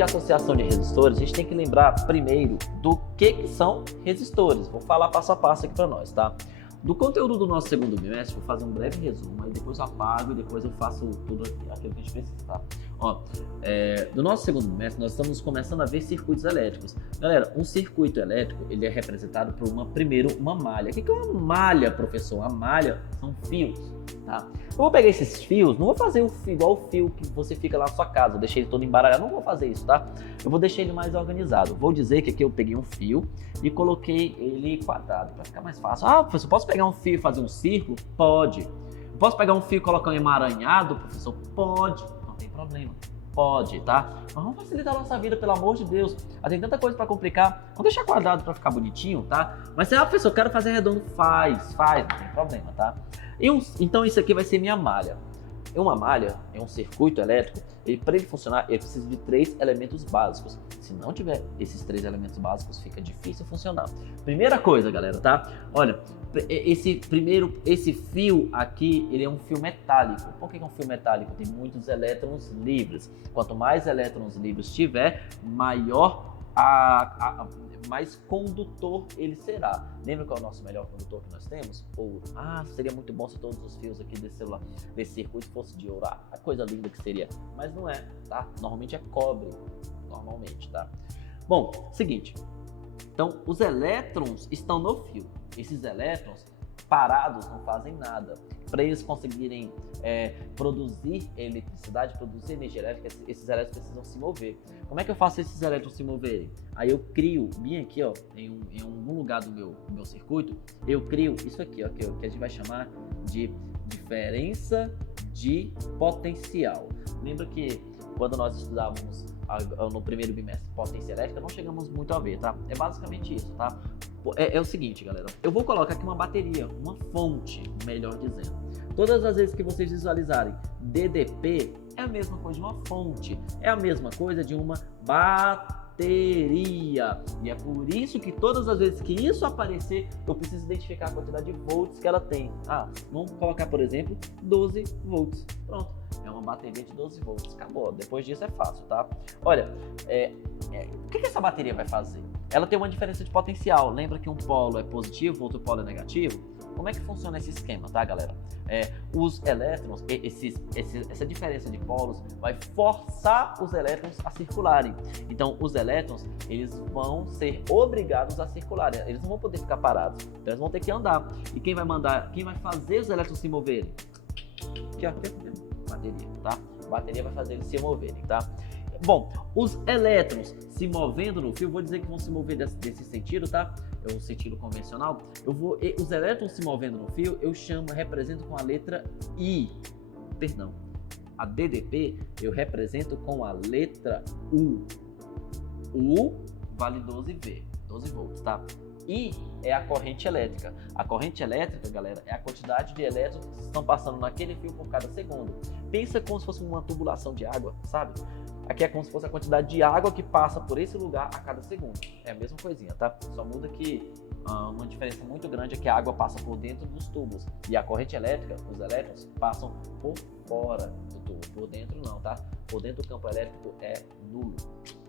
de associação de resistores, a gente tem que lembrar primeiro do que são resistores. Vou falar passo a passo aqui para nós, tá? Do conteúdo do nosso segundo bimestre, vou fazer um breve resumo, aí depois eu apago e depois eu faço tudo aquilo que a gente precisa, tá? Ó, do nosso segundo bimestre, nós estamos começando a ver circuitos elétricos. Galera, um circuito elétrico, ele é representado por uma malha. O que é uma malha, professor? Uma malha são fios, tá? Eu vou pegar esses fios, não vou fazer igual o fio que você fica lá na sua casa, eu deixei ele todo embaralhado, não vou fazer isso, tá? Eu vou deixar ele mais organizado. Vou dizer que aqui eu peguei um fio e coloquei ele quadrado, para ficar mais fácil. Ah, professor, posso pegar um fio e fazer um círculo? Pode. Posso pegar um fio e colocar um emaranhado, professor? Pode. Não tem problema. Pode, tá? Mas vamos facilitar a nossa vida, pelo amor de Deus. Tem tanta coisa para complicar. Vamos deixar quadrado para ficar bonitinho, tá? Mas se professor, eu quero fazer redondo, faz, não tem problema, tá? Então isso aqui vai ser minha malha. Uma malha é um circuito elétrico, e para ele funcionar, ele precisa de 3 elementos básicos. Se não tiver esses 3 elementos básicos, fica difícil funcionar. Primeira coisa, galera, tá? Olha, esse fio aqui, ele é um fio metálico. Por que é um fio metálico? Tem muitos elétrons livres. Quanto mais elétrons livres tiver, maior mais condutor ele será. Lembra qual é o nosso melhor condutor que nós temos? Seria muito bom se todos os fios aqui desse circuito fossem de ouro. A coisa linda que seria. Mas não é, tá? Normalmente é cobre. Normalmente, tá? Bom, seguinte. Então, os elétrons estão no fio. Esses elétrons parados não fazem nada. Para eles conseguirem produzir eletricidade, produzir energia elétrica, esses elétrons precisam se mover. Como é que eu faço esses elétrons se moverem? Aí eu crio, bem aqui, ó, em algum lugar do meu circuito, eu crio isso aqui, ó, que a gente vai chamar de diferença de potencial. Lembra que quando nós estudávamos no primeiro bimestre potência elétrica, não chegamos muito a ver, tá? É basicamente isso, tá? É o seguinte, galera, eu vou colocar aqui uma bateria, uma fonte, melhor dizendo. Todas as vezes que vocês visualizarem DDP, é a mesma coisa de uma fonte, é a mesma coisa de uma bateria. E é por isso que todas as vezes que isso aparecer, eu preciso identificar a quantidade de volts que ela tem. Vamos colocar, por exemplo, 12 volts. Pronto, é uma bateria de 12 volts. Acabou, depois disso é fácil, tá? Olha, o que essa bateria vai fazer? Ela tem uma diferença de potencial. Lembra que um polo é positivo, outro polo é negativo? Como é que funciona esse esquema, tá, galera? Os elétrons, essa diferença de polos vai forçar os elétrons a circularem. Então, os elétrons, eles vão ser obrigados a circularem. Eles não vão poder ficar parados. Então, eles vão ter que andar. E quem vai fazer os elétrons se moverem? Aqui, ó, bateria, tá? A bateria vai fazer eles se moverem, tá? Bom, os elétrons se movendo no fio, vou dizer que vão se mover desse sentido, tá? É um sentido convencional. Os elétrons se movendo no fio, eu represento com a letra I. Perdão. A DDP eu represento com a letra U. U vale 12V, 12 volts, tá? I é a corrente elétrica. A corrente elétrica, galera, é a quantidade de elétrons que estão passando naquele fio por cada segundo. Pensa como se fosse uma tubulação de água, sabe? Aqui é como se fosse a quantidade de água que passa por esse lugar a cada segundo. É a mesma coisinha, tá? Só muda que uma diferença muito grande é que a água passa por dentro dos tubos. E a corrente elétrica, os elétrons, passam por fora do tubo. Por dentro não, tá? Por dentro do campo elétrico é nulo.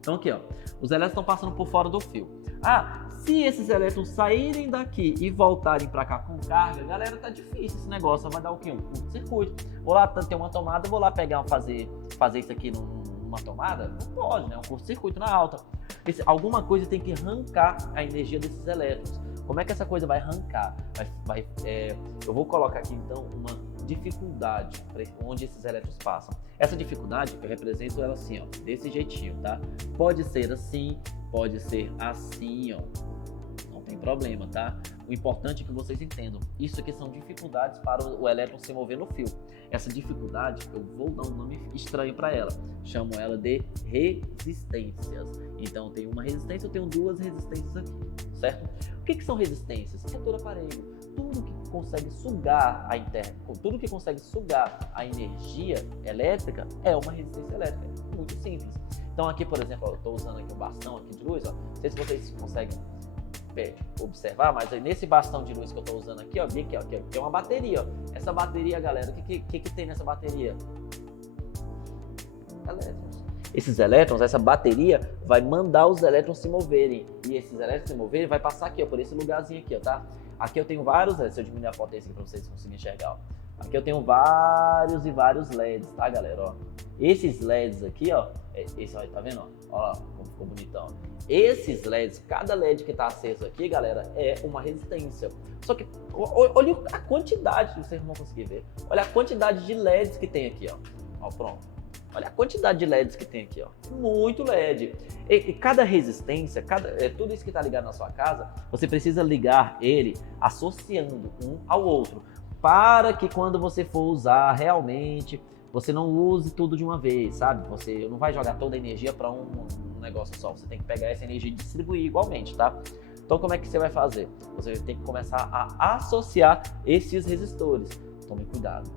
Então aqui, ó, os elétrons estão passando por fora do fio. Se esses elétrons saírem daqui e voltarem para cá com carga, galera, tá difícil esse negócio. Vai dar o quê? Um curto-circuito. Vou lá, tem uma tomada, vou lá fazer isso aqui numa tomada? Não pode, né? Um curto-circuito na alta. Alguma coisa tem que arrancar a energia desses elétrons. Como é que essa coisa vai arrancar? Eu vou colocar aqui, então, uma dificuldade onde esses elétrons passam. Essa dificuldade, eu represento ela assim, ó, desse jeitinho, tá? Pode ser assim, pode ser assim, ó. Não tem problema, tá? O importante é que vocês entendam. Isso aqui são dificuldades para o elétron se mover no fio. Essa dificuldade, eu vou dar um nome estranho para ela. Chamo ela de resistências. Então, tem uma resistência, eu tenho duas resistências aqui, certo? O que são resistências? É todo aparelho. Tudo que consegue sugar a energia elétrica é uma resistência elétrica. Muito simples. Então, aqui, por exemplo, eu estou usando aqui um bastão aqui de luz, ó. Não sei se vocês conseguem observar, mas aí nesse bastão de luz que eu estou usando aqui, ó, bem aqui, ó, que é uma bateria, ó. Essa bateria, galera, o que tem nessa bateria? Elétrons. Esses elétrons, essa bateria, vai mandar os elétrons se moverem. E esses elétrons se moverem vai passar aqui, ó, por esse lugarzinho aqui, ó, tá? Aqui eu tenho vários, se eu diminuir a potência aqui para vocês conseguirem enxergar, ó. Aqui eu tenho vários e vários LEDs, tá, galera? Ó, esses LEDs aqui, ó, esse, ó, tá vendo? Ó lá como ficou bonitão. Esses LEDs, cada LED que tá aceso aqui, galera, é uma resistência. Só que olha a quantidade, vocês não vão conseguir ver. Olha a quantidade de LEDs que tem aqui, ó. Ó, pronto. Olha a quantidade de LEDs que tem aqui, ó. Muito LED. E cada resistência, tudo isso que está ligado na sua casa, você precisa ligar ele associando um ao outro, para que quando você for usar realmente, você não use tudo de uma vez, sabe? Você não vai jogar toda a energia para um negócio só. Você tem que pegar essa energia e distribuir igualmente, tá? Então como é que você vai fazer? Você tem que começar a associar esses resistores. Tome cuidado.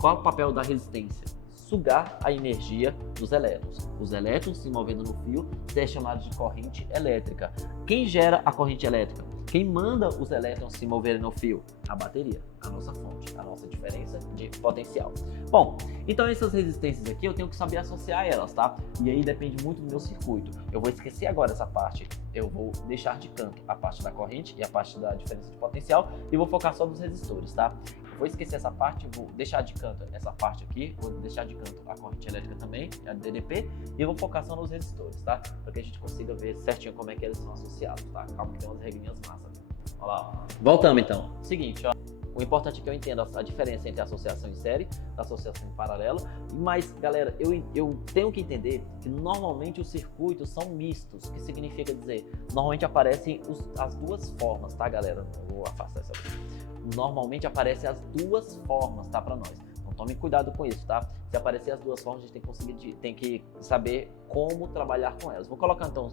Qual é o papel da resistência? Sugar a energia dos elétrons. Os elétrons se movendo no fio é chamado de corrente elétrica. Quem gera a corrente elétrica? Quem manda os elétrons se moverem no fio? A bateria, a nossa fonte, a nossa diferença de potencial. Bom, então essas resistências aqui eu tenho que saber associar elas, tá? E aí depende muito do meu circuito. Eu vou esquecer agora essa parte, eu vou deixar de canto a parte da corrente e a parte da diferença de potencial e vou focar só nos resistores, tá? Eu vou esquecer essa parte, vou deixar de canto essa parte aqui, vou deixar de canto a corrente elétrica também, a DDP, e eu vou focar só nos resistores, tá? Para que a gente consiga ver certinho como é que eles são associados, tá? Calma que tem umas regrinhas massas. Olha lá, ó. Voltamos então. Seguinte, ó. O importante é que eu entenda a diferença entre a associação em série e a associação em paralelo. Mas, galera, eu tenho que entender que normalmente os circuitos são mistos. O que significa dizer? Normalmente aparecem as duas formas, tá, galera? Eu vou afastar essa aqui. Normalmente aparecem as duas formas, tá, para nós. Então tome cuidado com isso, tá? Se aparecer as duas formas, a gente tem que saber como trabalhar com elas. Vou colocar então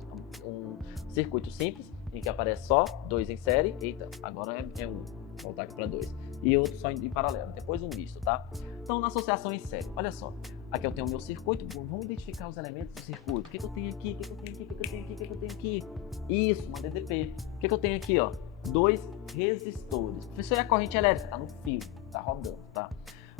um circuito simples, em que aparece só 2 em série. Eita, agora é um. Vou voltar aqui para 2. E outro só em paralelo. Depois um misto, tá? Então, na associação em série, olha só. Aqui eu tenho o meu circuito. Vamos identificar os elementos do circuito. O que eu tenho aqui? O que eu tenho aqui? O que eu tenho aqui? O que eu tenho aqui? Isso, uma DDP. O que eu tenho aqui, ó? 2 resistores. Professor, e a corrente elétrica? Tá no fio, tá rodando, tá?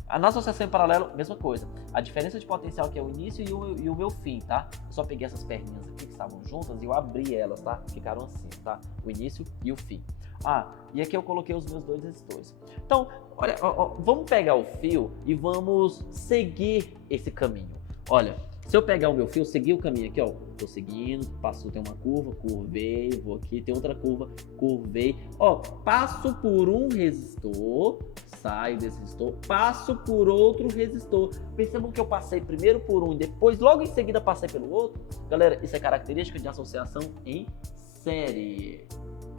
Na associação em paralelo, mesma coisa. A diferença de potencial aqui é o início e o meu fim, tá? Eu só peguei essas perninhas aqui que estavam juntas e eu abri elas, tá? Ficaram assim, tá? O início e o fim. Ah, e aqui eu coloquei os meus 2 resistores. Então, olha, vamos pegar o fio e vamos seguir esse caminho. Olha, se eu pegar o meu fio, seguir o caminho aqui, ó, tô seguindo, passo, tem uma curva, curvei, vou aqui, tem outra curva, curvei, ó, passo por um resistor, saio desse resistor, passo por outro resistor. Percebam que eu passei primeiro por um e depois, logo em seguida, passei pelo outro. Galera, isso é característica de associação em série.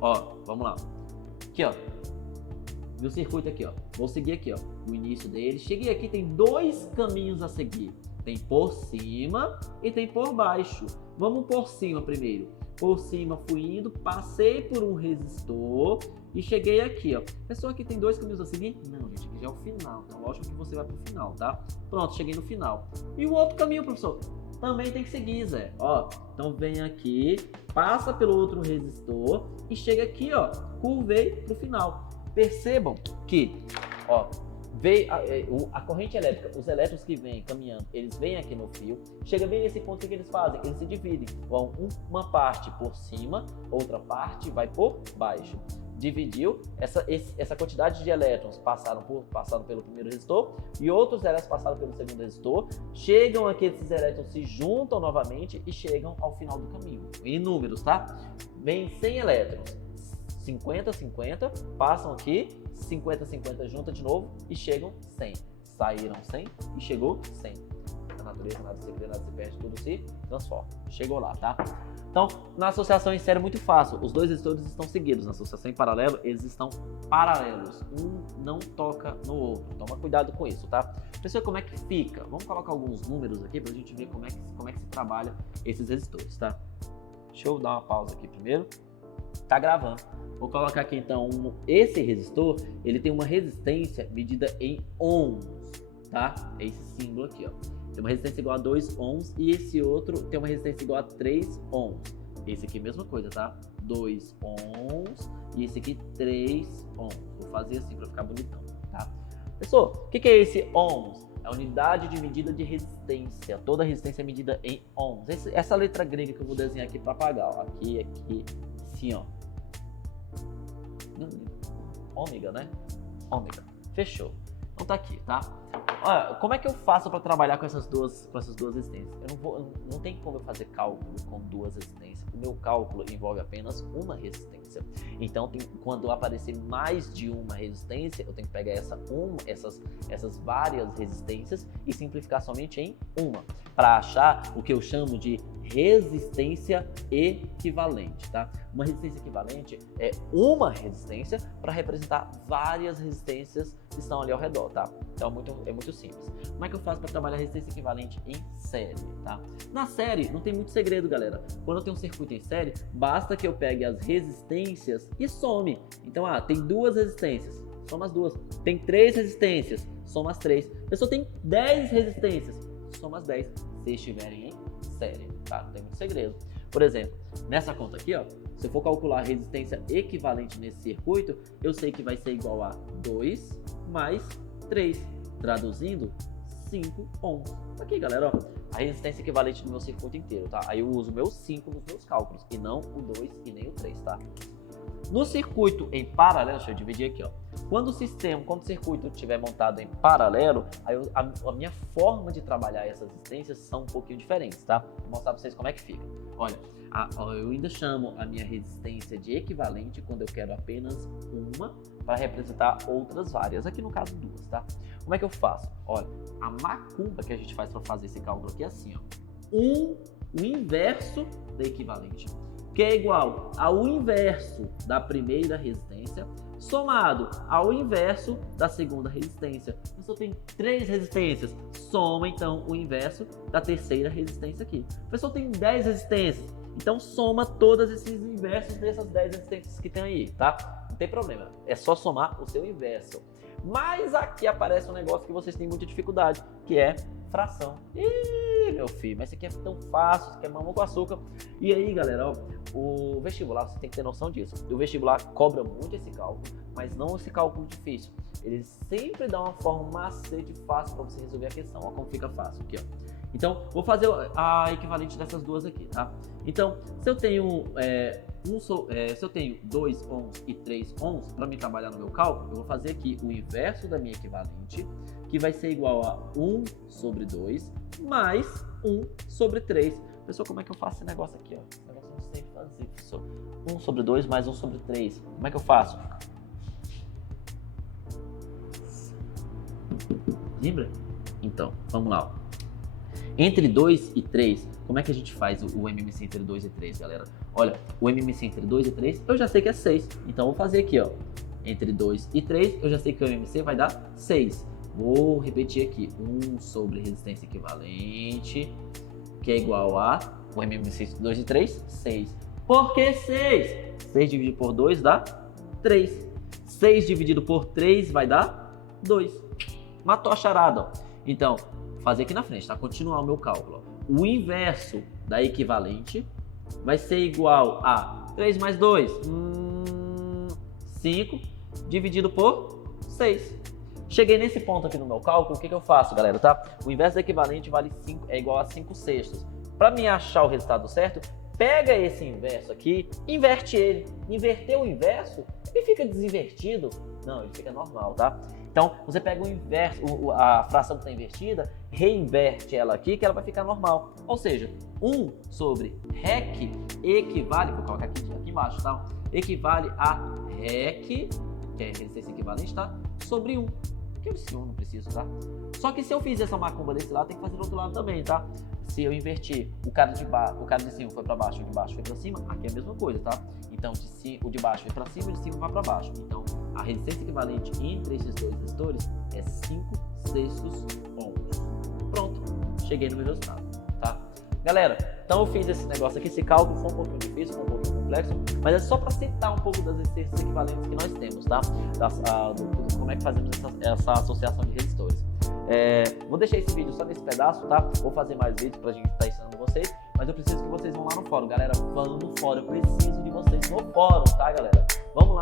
Ó, vamos lá. Aqui, ó. Meu circuito aqui, ó. Vou seguir aqui, ó. O início dele. Cheguei aqui, tem 2 caminhos a seguir. Tem por cima e tem por baixo. Vamos por cima primeiro. Por cima fui indo, passei por um resistor e cheguei aqui, ó. Pessoal, aqui tem 2 caminhos a seguir? Não, gente, aqui já é o final. Então, lógico que você vai pro final, tá? Pronto, cheguei no final. E o outro caminho, professor? Também tem que seguir, Zé. Ó, então vem aqui, passa pelo outro resistor e chega aqui, ó, curvei pro final. Percebam que, ó, veio a corrente elétrica, os elétrons que vêm caminhando, eles vêm aqui no fio, chega bem nesse ponto, o que eles fazem? Eles se dividem, vão uma parte por cima, outra parte vai por baixo. Dividiu, essa quantidade de elétrons passaram pelo primeiro resistor e outros elétrons passaram pelo segundo resistor, chegam aqui, esses elétrons se juntam novamente e chegam ao final do caminho. Em números, tá? Vem 100 elétrons, 50, 50, passam aqui, 50, 50 junta de novo e chegam 100. Saíram 100 e chegou 100. Na natureza, nada se cria, nada se perde, tudo se transforma. Chegou lá, tá? Então, na associação em série é muito fácil. Os 2 resistores estão seguidos. Na associação em paralelo, eles estão paralelos. Um não toca no outro. Toma cuidado com isso, tá? Pessoal, como é que fica? Vamos colocar alguns números aqui pra gente ver como é que se trabalha esses resistores, tá? Deixa eu dar uma pausa aqui primeiro. Tá gravando. Vou colocar aqui então esse resistor, ele tem uma resistência medida em ohms, tá? É esse símbolo aqui, ó. Tem uma resistência igual a 2 ohms e esse outro tem uma resistência igual a 3 ohms. Esse aqui é a mesma coisa, tá? 2 ohms e esse aqui 3 ohms. Vou fazer assim para ficar bonitão, tá? Pessoal, o que é esse ohms? É a unidade de medida de resistência. Toda resistência é medida em ohms. Essa letra grega que eu vou desenhar aqui para apagar, ó. Aqui, assim, ó. Ômega, né? Ômega. Fechou. Então tá aqui, tá? Olha, como é que eu faço para trabalhar com essas duas resistências? Não tem como eu fazer cálculo com duas resistências. O meu cálculo envolve apenas uma resistência. Então, quando aparecer mais de uma resistência, eu tenho que pegar essas várias resistências e simplificar somente em uma, para achar o que eu chamo de resistência equivalente, tá? Uma resistência equivalente é uma resistência para representar várias resistências que estão ali ao redor, tá? Então é muito simples. Como é que eu faço para trabalhar resistência equivalente em série, tá? Na série não tem muito segredo, galera. Quando eu tenho um circuito em série, basta que eu pegue as resistências e some. Então, tem duas resistências, soma as duas. Tem 3 resistências, soma as 3. A pessoa tem 10 resistências, soma as 10, se estiverem em série, tá? Não tem muito segredo. Por exemplo, nessa conta aqui, ó, se eu for calcular a resistência equivalente nesse circuito, eu sei que vai ser igual a 2 mais 3, traduzindo 5 ohms. Aqui, galera, ó, a resistência equivalente do meu circuito inteiro, tá? Aí eu uso o meu 5 nos meus cálculos, e não o 2 e nem o 3, tá? No circuito em paralelo, deixa eu dividir aqui, ó. Quando o circuito estiver montado em paralelo, aí a minha forma de trabalhar essas resistências são um pouquinho diferentes, tá? Vou mostrar pra vocês como é que fica. Olha, eu ainda chamo a minha resistência de equivalente quando eu quero apenas uma para representar outras várias. Aqui no caso 2, tá? Como é que eu faço? Olha, a macumba que a gente faz para fazer esse cálculo aqui é assim, ó. O inverso da equivalente, que é igual ao inverso da primeira resistência, somado ao inverso da segunda resistência. Eu só tenho 3 resistências, soma então o inverso da terceira resistência aqui. A pessoa tem 10 resistências, então soma todos esses inversos dessas 10 resistências que tem aí, tá? Não tem problema, é só somar o seu inverso. Mas aqui aparece um negócio que vocês têm muita dificuldade, que é fração. Ih, meu filho, mas isso aqui é tão fácil, isso aqui é mamão com açúcar. E aí, galera, ó, o vestibular, você tem que ter noção disso. O vestibular cobra muito esse cálculo, mas não esse cálculo difícil. Ele sempre dá uma forma macete fácil para você resolver a questão. Olha como fica fácil aqui, ó. Então, vou fazer a equivalente dessas duas aqui, tá? Então, se eu tenho se eu tenho 2 ohms e 3 ohms, para me trabalhar no meu cálculo, eu vou fazer aqui o inverso da minha equivalente, que vai ser igual a 1 sobre 2 mais 1 sobre 3. Pessoal, como é que eu faço esse negócio aqui, ó? Esse negócio eu não sei fazer, professor. 1 sobre 2 mais 1 sobre 3. Como é que eu faço? Lembra? Então, vamos lá, ó. Entre 2 e 3, como é que a gente faz o MMC entre 2 e 3, galera? Olha, o MMC entre 2 e 3, eu já sei que é 6. Então, eu vou fazer aqui, ó. Entre 2 e 3, eu já sei que o MMC vai dar 6. Vou repetir aqui. 1 sobre resistência equivalente, que é igual a o MMC entre 2 e 3, 6. Por que 6? 6 dividido por 2 dá 3. 6 dividido por 3 vai dar 2. Matou a charada, ó. Então, fazer aqui na frente, tá? Continuar o meu cálculo. O inverso da equivalente vai ser igual a 3 mais 2, 5, dividido por 6. Cheguei nesse ponto aqui no meu cálculo, o que eu faço, galera, tá? O inverso da equivalente é igual a 5 sextos. Para mim achar o resultado certo, pega esse inverso aqui, inverte ele. Inverter o inverso, ele fica desinvertido? Não, ele fica normal, tá? Então, você pega o inverso, a fração que está invertida, reinverte ela aqui, que ela vai ficar normal. Ou seja, 1 sobre REC equivale, vou colocar aqui embaixo, tá? Equivale a REC, que é resistência equivalente, tá? Sobre 1. Porque esse 1 não preciso, tá? Só que se eu fizer essa macumba desse lado, tem que fazer do outro lado também, tá? Se eu invertir, o cara de cima foi para baixo, o de baixo foi para cima, aqui é a mesma coisa, tá? Então, o de baixo foi para cima e o de cima vai para baixo. Então, a resistência equivalente entre esses dois resistores é 5 sextos ohms. Pronto, cheguei no meu resultado, tá? Galera, então eu fiz esse negócio aqui, esse cálculo foi um pouquinho difícil, foi um pouquinho complexo, mas é só para citar um pouco das resistências equivalentes que nós temos, tá? Como é que fazemos essa associação de resistores. Vou deixar esse vídeo só nesse pedaço, tá? Vou fazer mais vídeos pra gente estar ensinando vocês, mas eu preciso que vocês vão lá no fórum. Galera, vão no fórum, eu preciso de vocês no fórum, tá, galera? Vamos lá.